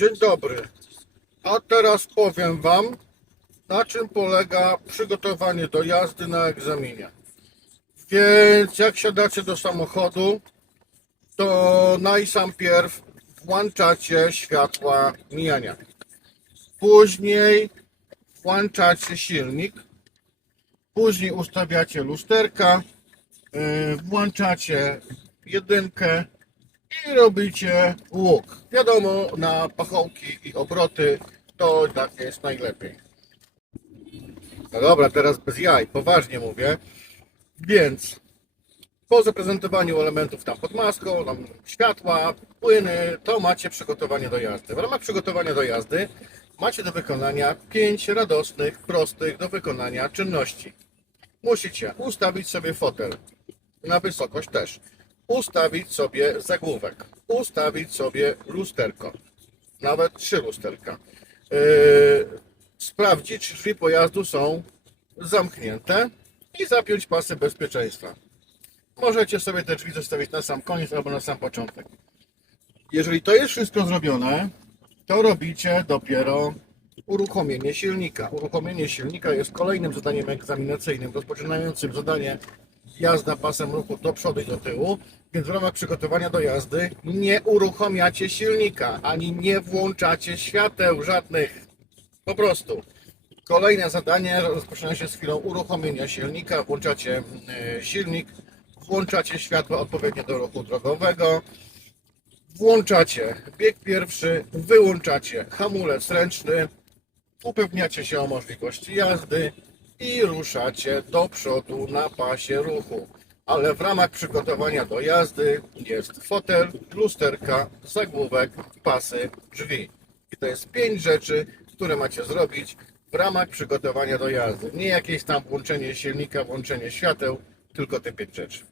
Dzień dobry. A teraz powiem Wam, na czym polega przygotowanie do jazdy na egzaminie. Więc jak siadacie do samochodu, to najsampierw włączacie światła mijania. Później włączacie silnik. Później ustawiacie lusterka. yy, Włączacie jedynkę i robicie łuk. Wiadomo, na pachołki i obroty to tak jest najlepiej. No dobra, teraz bez jaj, poważnie mówię. Więc po zaprezentowaniu elementów tam pod maską, tam światła, płyny, to macie przygotowanie do jazdy. W ramach przygotowania do jazdy macie do wykonania pięć radosnych, prostych do wykonania czynności. Musicie ustawić sobie fotel na wysokość też. Ustawić sobie zagłówek. Ustawić sobie lusterko. Nawet trzy lusterka. Yy, sprawdzić, czy drzwi pojazdu są zamknięte i zapiąć pasy bezpieczeństwa. Możecie sobie te drzwi zostawić na sam koniec albo na sam początek. Jeżeli to jest wszystko zrobione, to robicie dopiero uruchomienie silnika. Uruchomienie silnika jest kolejnym zadaniem egzaminacyjnym, rozpoczynającym zadanie jazda pasem ruchu do przodu i do tyłu, więc w ramach przygotowania do jazdy nie uruchamiacie silnika, ani nie włączacie świateł żadnych. Po prostu. Kolejne zadanie rozpoczyna się z chwilą uruchomienia silnika. Włączacie e, silnik, włączacie światła odpowiednie do ruchu drogowego, włączacie bieg pierwszy, wyłączacie hamulec ręczny, upewniacie się o możliwości jazdy i ruszacie do przodu na pasie ruchu. Ale w ramach przygotowania do jazdy jest fotel, lusterka, zagłówek, pasy, drzwi. I to jest pięć rzeczy, które macie zrobić w ramach przygotowania do jazdy. Nie jakieś tam włączenie silnika, włączenie świateł, tylko te pięć rzeczy.